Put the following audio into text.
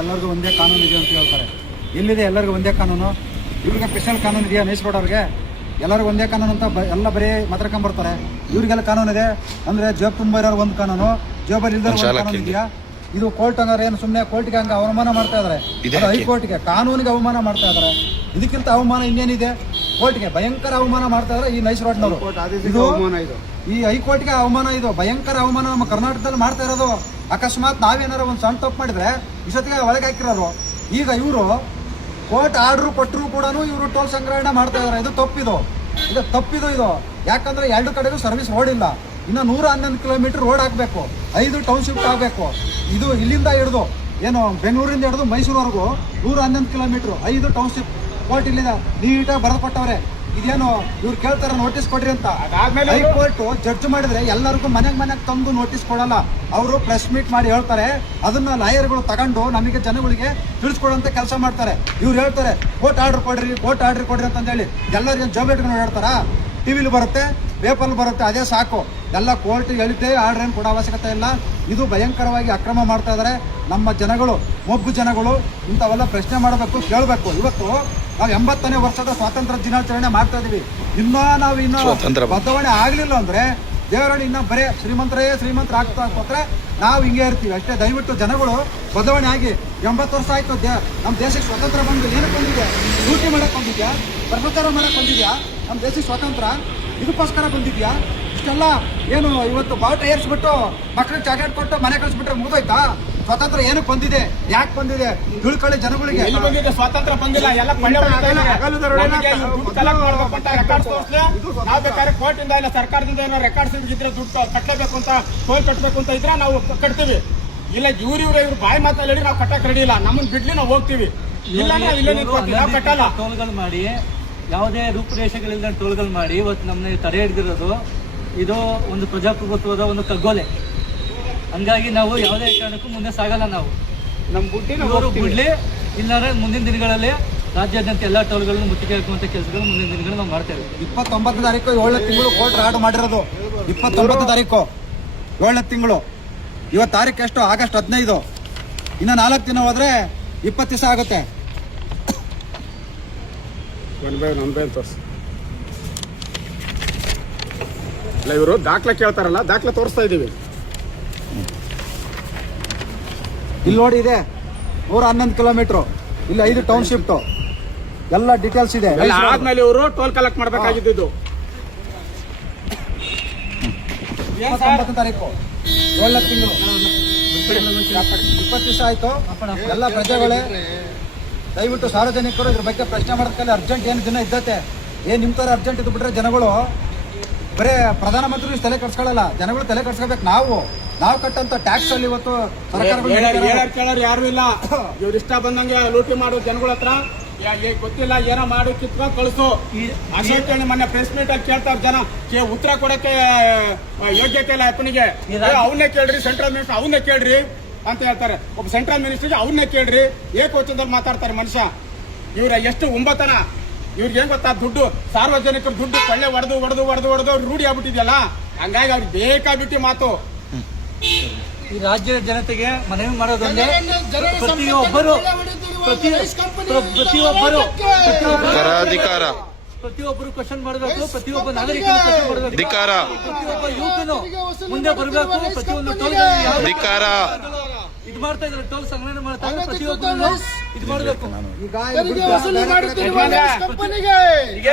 ಎಲ್ಲರಿಗೂ ಒಂದೇ ಕಾನೂನು ಇದೆ ಅಂತ ಹೇಳ್ತಾರೆ. ಎಲ್ಲಿದೆ ಎಲ್ಲರಿಗೂ ಒಂದೇ ಕಾನೂನು? ಇವ್ರಿಗೆ ಸ್ಪೆಷಲ್ ಕಾನೂನು ಇದೆಯಾ? ನೈಸ್ ರೋಡ್ ಅವ್ರಿಗೆ ಎಲ್ಲರಿಗೂ ಒಂದೇ ಕಾನೂನು ಅಂತ ಎಲ್ಲ ಬರೀ ಮಾತಾಡ್ಕೊಂಡ್ಬರ್ತಾರೆ. ಇವ್ರಿಗೆಲ್ಲ ಕಾನೂನು ಇದೆ ಅಂದರೆ ಜೇಬ್ ತುಂಬ ಇರೋರು ಒಂದು ಕಾನೂನು, ಜೇಬಲ್ಲಿ ಇಲ್ದವ್ರು ಒಂದು ಕಾನೂನು ಇದೆಯಾ? ಇದು ಕೋರ್ಟ್ ಹಂಗಾರೆ ಏನು ಸುಮ್ಮನೆ ಕೋರ್ಟ್ಗೆ ಹಂಗೆ ಅವಮಾನ ಮಾಡ್ತಾ ಇದ್ದಾರೆ, ಹೈಕೋರ್ಟ್ಗೆ ಕಾನೂನಿಗೆ ಅವಮಾನ ಮಾಡ್ತಾ ಇದ್ದಾರೆ. ಇದಕ್ಕಿಂತ ಅವಮಾನ ಇನ್ನೇನಿದೆ? ಕೋರ್ಟ್ಗೆ ಭಯಂಕರ ಅವಮಾನ ಮಾಡ್ತಾ ಇದ್ದಾರೆ ಈ ನೈಸ್ ರೋಡ್ನವರು. ಇದು ಈ ಹೈಕೋರ್ಟ್ಗೆ ಅವಮಾನ, ಇದು ಭಯಂಕರ ಅವಮಾನ ನಮ್ಮ ಕರ್ನಾಟಕದಲ್ಲಿ ಮಾಡ್ತಾ ಇರೋದು. ಅಕಸ್ಮಾತ್ ನಾವೇನಾರು ಒಂದು ಸಣ್ಣ ತಪ್ಪು ಮಾಡಿದ್ರೆ ಇಷ್ಟೊತ್ತಿಗೆ ಒಳಗೆ ಹಾಕಿರೋರು. ಈಗ ಇವರು ಕೋರ್ಟ್ ಆರ್ಡ್ರು ಕೊಟ್ಟರು ಕೂಡ ಇವರು ಟೋಲ್ ಸಂಗ್ರಹಣೆ ಮಾಡ್ತಾ ಇದ್ದಾರೆ. ಇದು ತಪ್ಪಿದು, ಇದು ತಪ್ಪಿದು ಇದು. ಯಾಕಂದ್ರೆ ಎರಡು ಕಡೆಗೂ ಸರ್ವಿಸ್ ರೋಡ್ ಇಲ್ಲ. ಇನ್ನು 111 ಕಿಲೋಮೀಟರ್ ರೋಡ್ ಹಾಕಬೇಕು, 5 ಟೌನ್ಶಿಪ್ ಆಗಬೇಕು. ಇದು ಇಲ್ಲಿಂದ ಹಿಡಿದು ಏನು ಬೆಂಗಳೂರಿಂದ ಹಿಡಿದು ಮೈಸೂರುವರೆಗೂ 111 ಕಿಲೋಮೀಟರ್, 5 ಟೌನ್ಶಿಪ್. ಕೋರ್ಟ್ ಇಲ್ಲಿದೆ ನೀಟಾಗಿ ಬರೆದು ಕೊಟ್ಟವ್ರೆ. ಇದೇನು ಇವ್ರು ಕೇಳ್ತಾರೆ ನೋಟಿಸ್ ಕೊಡ್ರಿ ಅಂತ. ಹೈಕೋರ್ಟ್ ಜಡ್ಜ್ ಮಾಡಿದ್ರೆ ಎಲ್ಲರಿಗೂ ಮನೆಗೆ ತಂದು ನೋಟಿಸ್ ಕೊಡಲ್ಲ. ಅವರು ಪ್ರೆಸ್ ಮೀಟ್ ಮಾಡಿ ಹೇಳ್ತಾರೆ, ಅದನ್ನ ಲಾಯರ್ಗಳು ತಗೊಂಡು ನಮಗೆ ಜನಗಳಿಗೆ ತಿಳಿಸ್ಕೊಡಂತ ಕೆಲಸ ಮಾಡ್ತಾರೆ. ಇವ್ರು ಹೇಳ್ತಾರೆ ಕೋರ್ಟ್ ಆರ್ಡರ್ ಕೊಡ್ರಿ, ಕೋರ್ಟ್ ಆರ್ಡರ್ ಕೊಡ್ರಿ ಅಂತ ಹೇಳಿ ಎಲ್ಲರಿಗೂ ಜಾಬ್ ಇಟ್ಕೊಂಡು ಹೇಳ್ತಾರ. ಟಿವಿಲಿ ಬರುತ್ತೆ, ಪೇಪರ್ ಬರುತ್ತೆ, ಅದೇ ಸಾಕು. ಎಲ್ಲ ಕೋರ್ಟ್ ಹೇಳಿದ್ದೆ ಆರ್ಡರ್ ಏನು ಕೊಡೋ ಅವಶ್ಯಕತೆ ಇಲ್ಲ. ಇದು ಭಯಂಕರವಾಗಿ ಅಕ್ರಮ ಮಾಡ್ತಾ ಇದ್ದಾರೆ ನಮ್ಮ ಜನಗಳು, ಮೊಬ್ಬು ಜನಗಳು. ಇಂಥವೆಲ್ಲ ಪ್ರಶ್ನೆ ಮಾಡಬೇಕು, ಕೇಳಬೇಕು. ಇವತ್ತು ನಾವು 80ನೇ ವರ್ಷದ ಸ್ವಾತಂತ್ರ್ಯ ದಿನಾಚರಣೆ ಮಾಡ್ತಾ ಇದೀವಿ. ಇನ್ನೂ ಬದಲಾವಣೆ ಆಗ್ಲಿಲ್ಲ ಅಂದ್ರೆ ದೇವರನ್ನು ಇನ್ನೂ ಬರೇ ಶ್ರೀಮಂತರ ಆಗ್ತಾ ಹೋದ್ರೆ ನಾವು ಹಿಂಗೆ ಇರ್ತೀವಿ ಅಷ್ಟೇ. ದಯವಿಟ್ಟು ಜನಗಳು ಬದಲಾವಣೆ ಆಗಿ. 80 ವರ್ಷ ಆಯ್ತು ನಮ್ಮ ದೇಶಕ್ಕೆ ಸ್ವಾತಂತ್ರ್ಯ ಬಂದು ಏನಕ್ಕೆ ಬಂದಿದೆ? ಡ್ಯೂಟಿ ಮಾಡಕ್ ಬಂದಿದ್ಯಾ? ಭ್ರಷ್ಟಾಚಾರ ಮಾಡಕ್ ಬಂದಿದ್ಯಾ? ನಮ್ಮ ದೇಶಕ್ಕೆ ಸ್ವಾತಂತ್ರ್ಯ ಇದಕ್ಕೋಸ್ಕರ ಬಂದಿದ್ಯಾ? ಇಷ್ಟೆಲ್ಲ ಏನು ಇವತ್ತು ಬಾವುಟ ಏರಿಸ್ಬಿಟ್ಟು ಮಕ್ಕಳಿಗೆ ಚಾಕ್ಲೇಟ್ ಕೊಟ್ಟು ಮನೆ ಕಳಿಸ್ಬಿಟ್ರೆ ಮುಗಿದೋಯ್ತಾ? ಸ್ವಾತಂತ್ರ್ಯ ಏನಕ್ಕೆ ಬಂದಿದೆ, ಯಾಕೆ ಬಂದಿದೆ ತಿಳ್ಕೊಳ್ಳಿ ಜನಗಳಿಗೆ. ಸ್ವಾತಂತ್ರ್ಯ ಬಂದಿಲ್ಲ, ಎಲ್ಲ ನಾವು ಬೇಕಾದ್ರೆ ಕೋರ್ಟಿಂದ ಇಲ್ಲ ಸರ್ಕಾರದಿಂದ ಏನೋ ರೆಕಾರ್ಡ್ಸ್ ಇದ್ರೆ ದುಡ್ಡು ಕಟ್ಟಲೇಬೇಕು ಅಂತ, ಟೋಲ್ ಕಟ್ಟಬೇಕು ಅಂತ ಇದ್ರೆ ನಾವು ಕಟ್ತೀವಿ. ಇಲ್ಲ ಇವ್ರು ಬಾಯಿ ಮಾತಾಡಿ ನಾವು ಕಟ್ಟಕ್ಕೆ ರೆಡಿ ಇಲ್ಲ, ನಮ್ಮನ್ನ ಬಿಡ್ಲಿ ನಾವು ಹೋಗ್ತೀವಿ. ಇಲ್ಲ ನಾವು ಕಟ್ಟಲ್ಲ. ಟೋಲ್ಗಳು ಮಾಡಿ ಯಾವುದೇ ರೂಪುರೇಷೆಗಳಿಂದ ಟೋಲ್ಗಳು ಮಾಡಿ ಇವತ್ತು ನಮ್ಮನ್ನ ತಡೆ ಹಿಡಿದಿರೋದು ಇದು ಒಂದು ಪ್ರಜಾಪ್ರಭುತ್ವದ ಒಂದು ಕಗ್ಗೊಲೆ. ಹಂಗಾಗಿ ನಾವು ಯಾವುದೇ ಕಾರಣಕ್ಕೂ ಮುಂದೆ ಸಾಗಲ್ಲ. ನಾವು ನಮ್ಮ ಬಿಡ್ಲಿ, ಇಲ್ಲಾಂದ್ರೆ ಮುಂದಿನ ದಿನಗಳಲ್ಲಿ ರಾಜ್ಯಾದ್ಯಂತ ಎಲ್ಲ ಟೋಲ್ಗಳನ್ನು ಮುತ್ತಿಗೆ ಹಾಕುವಂತ ಕೆಲಸಗಳು ಮುಂದಿನ ದಿನಗಳು ನಾವು ಮಾಡ್ತೇವೆ. 29 ತಾರೀಕು 7ನೇ ತಿಂಗಳು ಕೋರ್ಟ್ ಆರ್ಡರ್ ಮಾಡಿರೋದು. 29 ತಾರೀಕು 7ನೇ ತಿಂಗಳು. ಇವತ್ತು ತಾರೀಕು ಎಷ್ಟು? ಆಗಸ್ಟ್ 15. ಇನ್ನು 4 ದಿನ ಹೋದ್ರೆ 20 ದಿವಸ ಆಗುತ್ತೆ. ಇಲ್ಲ ಇವರು ದಾಖಲೆ ಕೇಳ್ತಾರಲ್ಲ, ದಾಖಲೆ ತೋರಿಸ್ತಾ ಇದೀವಿ. ಇಲ್ಲಿ ನೋಡಿ, ಇದೆ 111 ಕಿಲೋಮೀಟರ್, ಇಲ್ಲಿ 5 ಟೌನ್ಶಿಪ್, ಎಲ್ಲ ಡೀಟೇಲ್ಸ್ ಇದೆ. ಆದ್ಮೇಲೆ ಇವರು ಟೋಲ್ ಕಲೆಕ್ಟ್ ಮಾಡಬೇಕಾಗಿದ್ದು. 29 ತಾರೀಕು 7ನೇ ತಿಂಗಳು 20 ದಿವಸ ಆಯ್ತು. ಎಲ್ಲ ಪ್ರಜೆಗಳೇ ದಯವಿಟ್ಟು ಸಾರ್ವಜನಿಕರು ಇದ್ರ ಬಗ್ಗೆ ಪ್ರಶ್ನೆ ಮಾಡೋದಕ್ಕೆ ಅರ್ಜೆಂಟ್ ಏನು ದಿನ ಇದ್ದತೆ ಏನ್ ನಿಮ್ ತರ ಅರ್ಜೆಂಟ್ ಇದ್ದು ಬಿಟ್ರೆ ಜನಗಳು ಬರೇ ಪ್ರಧಾನಮಂತ್ರಿ ತಲೆ ಕೆಡ್ಸ್ಕೊಳ್ಳಲ್ಲ, ಜನಗಳು ತಲೆ ಕೆಡ್ಸ್ಕೋಬೇಕು. ನಾವು ಕಟ್ಟಂತ ಟ್ಯಾಕ್ಸ್ ಅಲ್ಲಿ ಇವತ್ತು ಕೇಳೋರು ಯಾರು ಇಲ್ಲ. ಇವ್ರು ಇಷ್ಟ ಬಂದಂಗೆ ಲೂಟಿ ಮಾಡೋ ಜನಗಳ ಹತ್ರ ಗೊತ್ತಿಲ್ಲ, ಏನೋ ಮಾಡಿ ಕಿತ್ಕೊಂಡು ಕಳಿಸು. ಅಶೋಕ್ ಮೊನ್ನೆ ಪ್ರೆಸ್ ಮೀಟ್ ಅಲ್ಲಿ ಕೇಳ್ತಾರೆ ಜನ, ಉತ್ತರ ಕೊಡಕ್ಕೆ ಯೋಗ್ಯತೆ ಇಲ್ಲ ಅಪ್ಪನಿಗೆ. ಅವನ್ನೇ ಕೇಳ್ರಿ, ಸೆಂಟ್ರಲ್ ಮಿನಿಸ್ಟರ್ ಅವನ್ನೇ ಕೇಳ್ರಿ ಅಂತ ಹೇಳ್ತಾರೆ. ಒಬ್ಬ ಸೆಂಟ್ರಲ್ ಮಿನಿಸ್ಟರ್ಗೆ ಅವನ್ನೇ ಕೇಳ್ರಿ, ಏಕವಚನದಲ್ಲಿ ಮಾತಾಡ್ತಾರೆ ಮನುಷ್ಯ. ಇವ್ರ ಎಷ್ಟು ಉಂಬತನ ಇವ್ರಿಗೆ ಏನ್ ಗೊತ್ತಾ? ದುಡ್ಡು, ಸಾರ್ವಜನಿಕರು ದುಡ್ಡು ಕೊಳ್ಳೆ ಹೊಡೆದು ರೂಢಿ ಆಗ್ಬಿಟ್ಟಿದ್ಯಲ್ಲ, ಹಂಗಾಗಿ ಅವ್ರಿಗೆ ಬೇಕಾಬಿಟ್ಟು ಮಾತು. ಈ ರಾಜ್ಯದ ಜನತೆಗೆ ಮನವಿ ಮಾಡೋದಂದ್ರೆ ಪ್ರತಿಯೊಬ್ಬರು ಕ್ವಶನ್ ಮಾಡಬೇಕು, ಪ್ರತಿಯೊಬ್ಬ ನಾಗರಿಕರು ಕ್ವಶನ್ ಮಾಡಬೇಕು, ಪ್ರತಿಯೊಬ್ಬ ಯುವಕನು ಮುಂದೆ ಬರಬೇಕು. ಪ್ರತಿಯೊಂದು ಟೋಲ್ ಇದು ಮಾಡ್ತಾ ಇದ್ದಾರೆ, ಟೋಲ್ ಸಂಗ್ರಹಣೆ ಮಾಡ್ತಾ ಇದ್ದಾರೆ. ಪ್ರತಿಯೊಬ್ಬರು ಇದು ಮಾಡಬೇಕು. ಈಗ